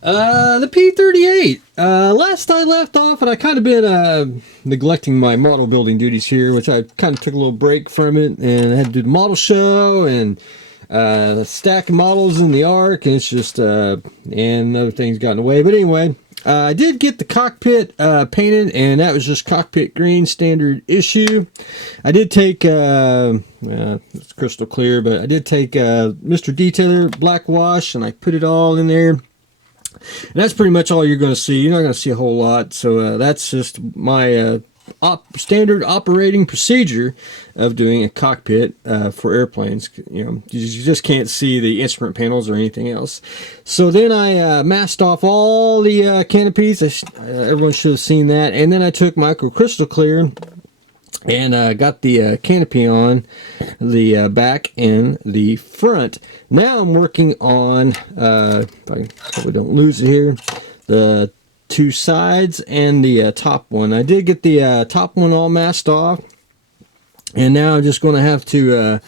The P38. Last I left off, and I kind of been neglecting my model building duties here, which I kind of took a little break from it, and I had to do the model show and the stack of models in the arc, and it's just and other things got in the way. But anyway, I did get the cockpit painted, and that was just cockpit green standard issue. I did take it's crystal clear, but I did take Mr. Detailer black wash, and I put it all in there. And that's pretty much all you're going to see. You're not going to see a whole lot. So that's just my standard operating procedure of doing a cockpit for airplanes. You know, you just can't see the instrument panels or anything else. So then I masked off all the canopies. Everyone should have seen that. And then I took micro crystal clear and got the canopy on the back and the front. Now I'm working on, if I probably don't lose it here, the two sides and the top one. I did get the top one all masked off, and now I'm just going to have to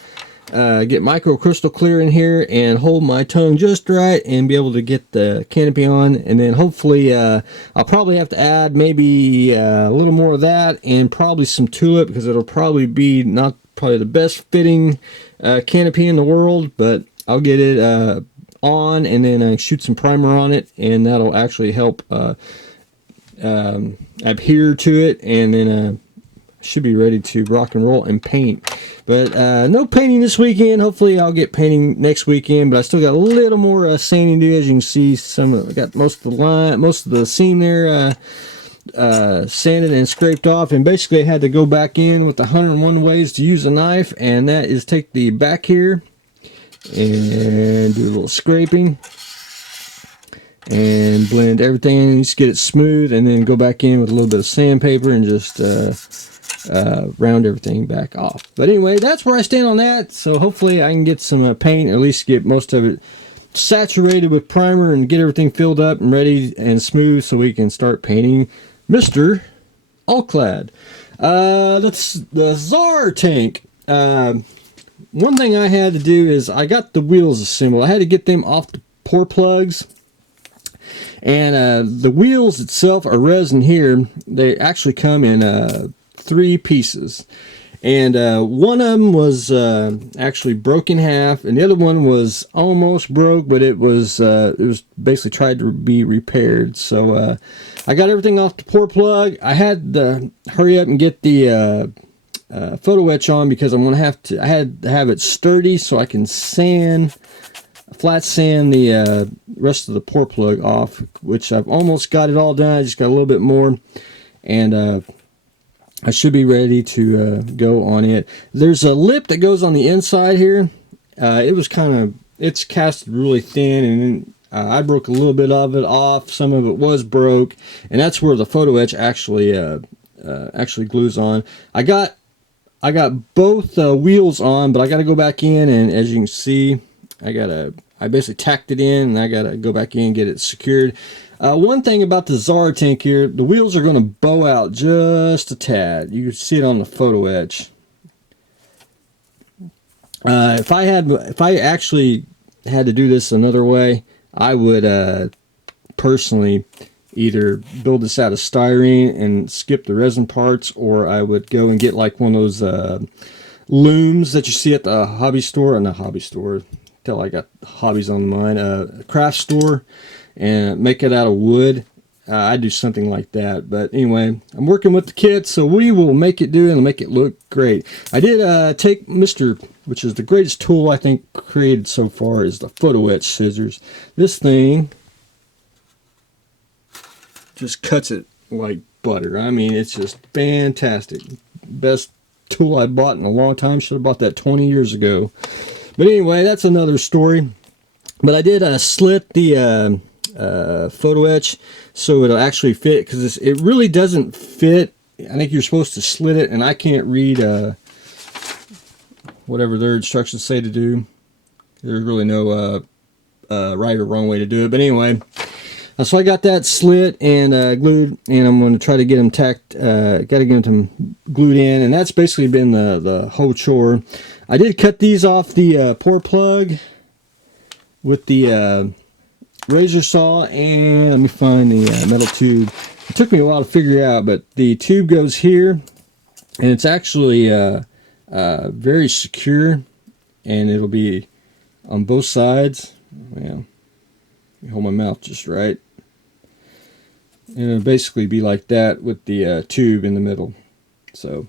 get micro crystal clear in here and hold my tongue just right and be able to get the canopy on. And then hopefully I'll probably have to add maybe a little more of that and probably some tulip, because it'll probably be not probably the best fitting canopy in the world, but I'll get it on and then shoot some primer on it, and that'll actually help adhere to it, and then should be ready to rock and roll and paint. But no painting this weekend. Hopefully I'll get painting next weekend, but I still got a little more sanding to do. As you can see, I got most of the line, most of the seam there sanded and scraped off, and basically I had to go back in with the 101 ways to use a knife, and that is take the back here and do a little scraping and blend everything in, just get it smooth, and then go back in with a little bit of sandpaper and just round everything back off. But anyway, that's where I stand on that. So hopefully I can get some paint, or at least get most of it saturated with primer and get everything filled up and ready and smooth so we can start painting Mr. All-Clad. That's the Tsar tank. One thing I had to do is I got the wheels assembled. I had to get them off the pour plugs. And the wheels itself are resin here. They actually come in 3 pieces. And one of them was actually broke in half, and the other one was almost broke, but it was basically tried to be repaired. So I got everything off the pour plug. I had to hurry up and get the photo etch on, because I'm gonna I had to have it sturdy so I can flat sand the rest of the pour plug off, which I've almost got it all done. I just got a little bit more, and I should be ready to go on it. There's a lip that goes on the inside here. It's cast really thin, and I broke a little bit of it off. Some of it was broke, and that's where the photo etch actually glues on. I got both wheels on, but I got to go back in, and as you can see, I basically tacked it in, and I got to go back in and get it secured. One thing about the Tsar tank here, the wheels are going to bow out just a tad. You can see it on the photo etch. If I actually had to do this another way, I would personally either build this out of styrene and skip the resin parts, or I would go and get like one of those looms that you see at the hobby store, or not hobby store, till I got hobbies on mine, a craft store, and make it out of wood. I do something like that. But anyway, I'm working with the kit, so we will make it do and make it look great. I did take which is the greatest tool I think created so far, is the photo etch scissors. This thing just cuts it like butter. I mean, it's just fantastic. Best tool I bought in a long time. Should have bought that 20 years ago. But anyway, that's another story. But I did slit the photo etch so it'll actually fit, because it really doesn't fit. I think you're supposed to slit it, and I can't read whatever their instructions say to do. There's really no right or wrong way to do it. But anyway, so I got that slit and glued, and I'm going to try to get them tacked. Got to get them glued in, and that's basically been the whole chore. I did cut these off the pour plug with the razor saw, and let me find the metal tube. It took me a while to figure out, but the tube goes here, and it's actually very secure, and it'll be on both sides. Well, hold my mouth just right, and it'll basically be like that with the tube in the middle. So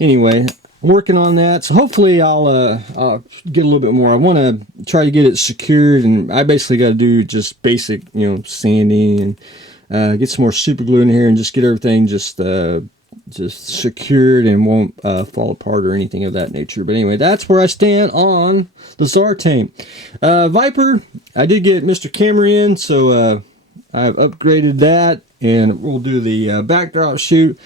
anyway, I'm working on that, so hopefully I'll get a little bit more. I want to try to get it secured, and I basically got to do just basic, sanding and get some more super glue in here and just get everything just secured and won't fall apart or anything of that nature. But anyway, that's where I stand on the Tsar tank. Viper, I did get Mr. Camera in, so I've upgraded that, and we'll do the backdrop shoot.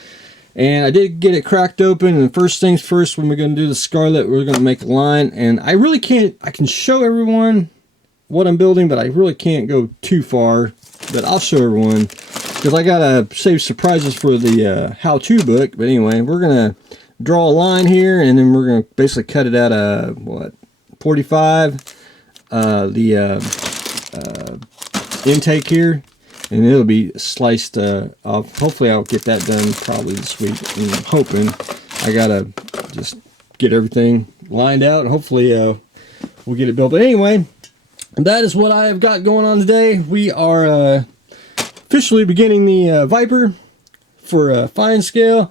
And I did get it cracked open, and first things first, when we're going to do the Scarlet, we're going to make a line. And I really can't, I can show everyone what I'm building, but I really can't go too far. But I'll show everyone, because I got to save surprises for the how-to book. But anyway, we're going to draw a line here, and then we're going to basically cut it out of, 45, intake here. And it'll be sliced off. Hopefully I'll get that done probably this week. And I'm hoping. I gotta just get everything lined out. And hopefully we'll get it built. But anyway, that is what I have got going on today. We are officially beginning the Viper for fine scale.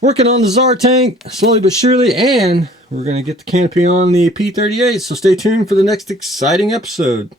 Working on the Tsar tank slowly but surely. And we're going to get the canopy on the P38. So stay tuned for the next exciting episode.